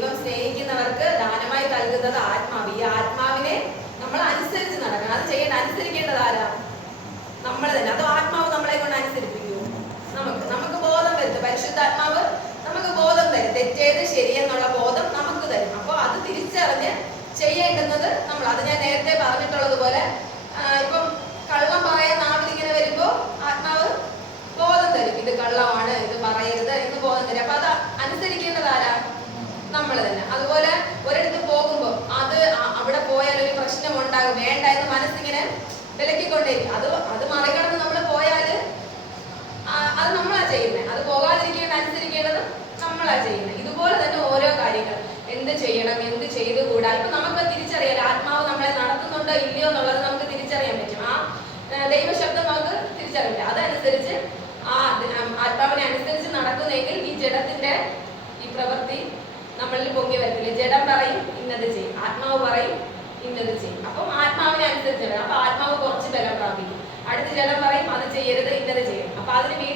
ദൈവം സ്നേഹിക്കുന്നവർക്ക് ദാനമായി നൽകുന്നത് ആത്മാവ്. ഈ ആത്മാവിനെ നമ്മൾ അനുസരിച്ച് നടക്കണം. അത് അനുസരിക്കേണ്ടത് ആരാ? നമ്മൾ തന്നെ. അതോ ആത്മാവ് നമ്മളെ കൊണ്ട് അനുസരിപ്പിക്കുമോ? നമുക്ക് ബോധം വരുത്തും. പരിശുദ്ധാത്മാവ് നമുക്ക് ബോധം തരും. തെറ്റേത് ശരിയെന്നുള്ള ബോധം നമുക്ക് തരും. അപ്പോൾ അത് തിരിച്ചറിഞ്ഞ് ചെയ്യേണ്ടുന്നത് നമ്മൾ. അത് ഞാൻ നേരത്തെ പറഞ്ഞിട്ടുള്ളത് പോലെ ഇപ്പം കള്ളം പറയാൻ നാവിലിങ്ങനെ വരുമ്പോ ആത്മാവ് ബോധം തരും. ഇത് കള്ളമാണ്, ഇത് പറയരുത് എന്ന് ബോധം തരും. അപ്പൊ അത് അനുസരിക്കേണ്ടത് ആരാ? നമ്മൾ തന്നെ. അതുപോലെ ഒരിടത്ത് പോകുമ്പോ അവിടെ പോയാൽ ഒരു പ്രശ്നം ഉണ്ടാകും, വേണ്ട എന്ന് മനസ്സിങ്ങനെ വിലക്കിക്കൊണ്ടേയിരിക്കും. അത് മറികടന്ന് നമ്മൾ പോയാല് അത് നമ്മളാ ചെയ്യുന്നത്. അത് പോകാതിരിക്കേണ്ട അനുസരിക്കേണ്ടത് നമ്മളാ ചെയ്യുന്നത്. ഇതുപോലെ തന്നെ ഓരോ കാര്യങ്ങൾ എന്ത് ചെയ്യണം, എന്ത് ചെയ്തുകൂടാ, ഇപ്പൊ നമുക്ക് തിരിച്ചറിയാം ആത്മാവ് നമ്മളെ നടത്തുന്നുണ്ടോ ഇല്ലയോ എന്നുള്ളത് നമുക്ക് തിരിച്ചറിയാൻ പറ്റും. ആ ദൈവശബ്ദം നമുക്ക് തിരിച്ചറിയില്ല. അതനുസരിച്ച് ആ ആത്മാവിനെ അനുസരിച്ച് നടക്കുന്നെങ്കിൽ ഈ ജഡത്തിന്റെ ഈ പ്രവൃത്തി നമ്മളിൽ പൊങ്ങി വരത്തില്ല. ജഡം പറയും ഇന്നത് ചെയ്യും, ആത്മാവ് പറയും ഇന്നത് ചെയ്യും. അപ്പം ആത്മാവിനെ അനുസരിച്ച് അപ്പൊ ആത്മാവ് കുറച്ച് ബലം പ്രാപിക്കും. അടുത്ത ജഡം പറയും അത് ചെയ്യരുത്, ഇന്നത് ചെയ്യും. അപ്പൊ അതിന്